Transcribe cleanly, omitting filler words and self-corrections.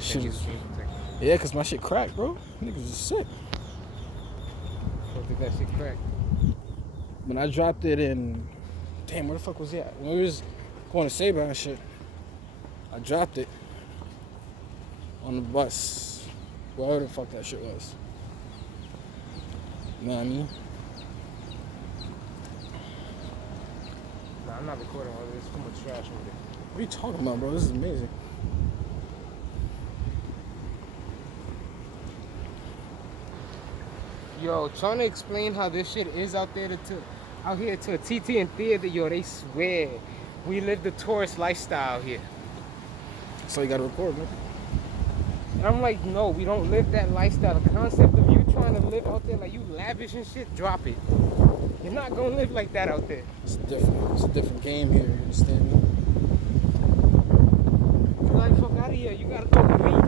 Shit is, yeah, cause my shit cracked, bro. Niggas is sick. What did that shit crack? When I dropped it in, damn, where the fuck was he at? When we was going to Sabre and shit, I dropped it on the bus, wherever the fuck that shit was. You know what I mean? Nah, I'm not recording all this. Too much trash over there. What are you talking about, bro? This is amazing. Yo, trying to explain how this shit is out there out here to a TT and Theater, yo, they swear we live the tourist lifestyle here. So you gotta record, man. And I'm like, no, we don't live that lifestyle. The concept of you trying to live out there like you lavish and shit, drop it. You're not gonna live like that out there. It's different. It's a different game here. You understand me? You're like, fuck out of here. You gotta go with me.